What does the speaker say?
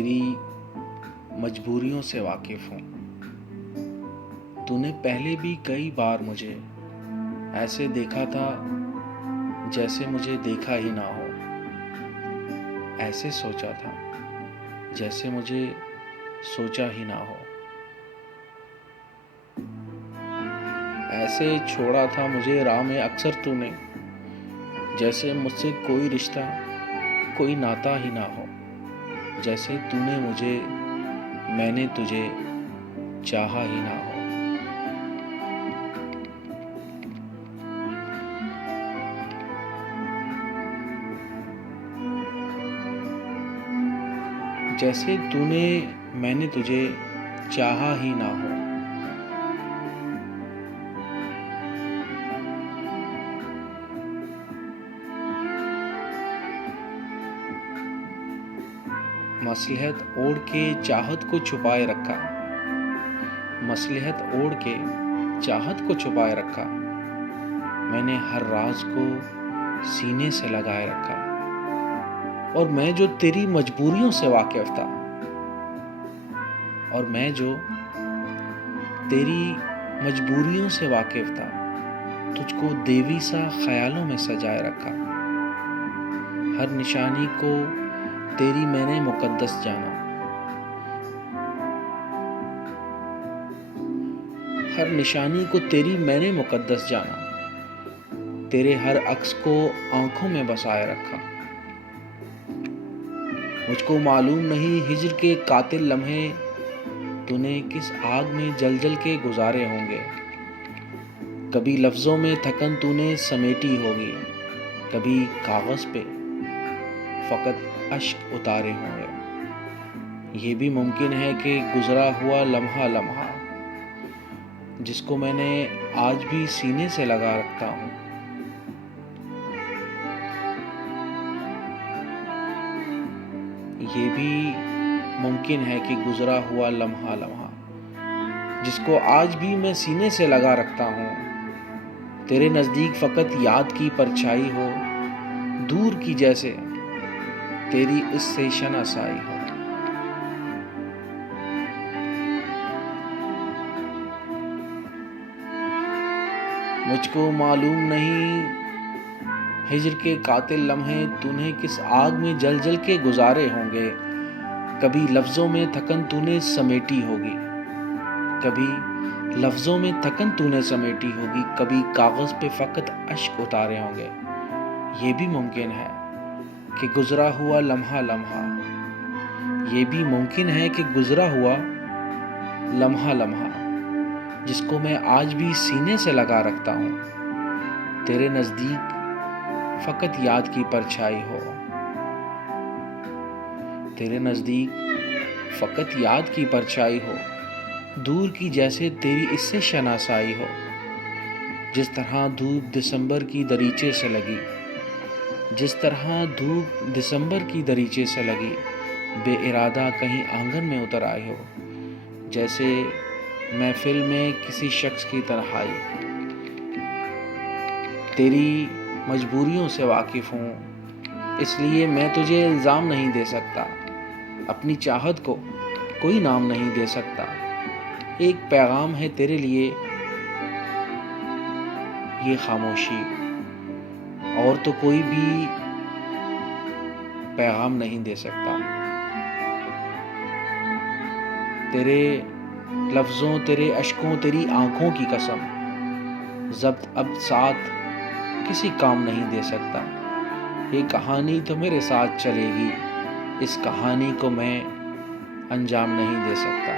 तेरी मजबूरियों से वाकिफ हूँ। तूने पहले भी कई बार मुझे ऐसे देखा था जैसे मुझे देखा ही ना हो। ऐसे सोचा था जैसे मुझे सोचा ही ना हो। ऐसे छोड़ा था मुझे राह में अक्सर तूने, जैसे मुझसे कोई रिश्ता कोई नाता ही ना हो। जैसे तूने मुझे मैंने तुझे चाहा ही ना हो। जैसे तूने मैंने तुझे चाहा ही ना हो। मसलहत ओढ़ के चाहत को छुपाए रखा। मसलहत ओढ़ के चाहत को छुपाए रखा। मैंने हर राज को सीने से लगाए रखा। और मैं जो तेरी मजबूरियों से वाकिफ था, और मैं जो तेरी मजबूरियों से वाकिफ था, तुझको देवी सा ख्यालों में सजाए रखा। हर निशानी को तेरी मैंने मुकद्दस जाना। हर निशानी को तेरी मैंने मुकद्दस जाना। तेरे हर अक्स को आंखों में बसाए रखा। मुझको मालूम नहीं हिज्र के कातिल लम्हे तूने किस आग में जल जल के गुजारे होंगे। कभी लफ्जों में थकन तूने समेटी होगी, कभी कागज पे फकत अश्क उतारे होंगे। ये भी मुमकिन है कि गुजरा हुआ लम्हा लम्हा, जिसको मैंने आज भी सीने से लगा रखता हूँ। ये भी मुमकिन है कि गुजरा हुआ लम्हा लम्हा, जिसको आज भी मैं सीने से लगा रखता हूँ। तेरे नज़दीक फ़कत याद की परछाई हो, दूर की जैसे तेरी इससे शनासाई हो। मुझको मालूम नहीं हिज्र के कातिल लम्हे तूने किस आग में जल जल के गुजारे होंगे। कभी लफ्ज़ों में थकन तूने समेटी होगी, कभी लफ्ज़ों में थकन तूने समेटी होगी, कभी कागज़ पे फ़कत अश्क उतारे होंगे। ये भी मुमकिन है कि गुजरा हुआ लम्हा लम्हा, ये भी मुमकिन है कि गुजरा हुआ लम्हा लम्हा, जिसको मैं आज भी सीने से लगा रखता हूँ। तेरे नज़दीक फ़कत याद की परछाई हो, तेरे नज़दीक फ़कत याद की परछाई हो, दूर की जैसे तेरी इससे शनासाई हो। जिस तरह धूप दिसंबर की दरीचे से लगी, जिस तरह धूप दिसंबर की दरीचे से लगी, बेइरादा कहीं आंगन में उतर आई हो। जैसे महफिल में किसी शख्स की तन्हाई, तेरी मजबूरियों से वाकिफ़ हूँ, इसलिए मैं तुझे इल्ज़ाम नहीं दे सकता। अपनी चाहत को कोई नाम नहीं दे सकता। एक पैगाम है तेरे लिए ये खामोशी, और तो कोई भी पैगाम नहीं दे सकता। तेरे लफ्ज़ों, तेरे अश्कों, तेरी आँखों की कसम, ज़ब्त अब साथ किसी काम नहीं दे सकता। ये कहानी तो मेरे साथ चलेगी, इस कहानी को मैं अंजाम नहीं दे सकता।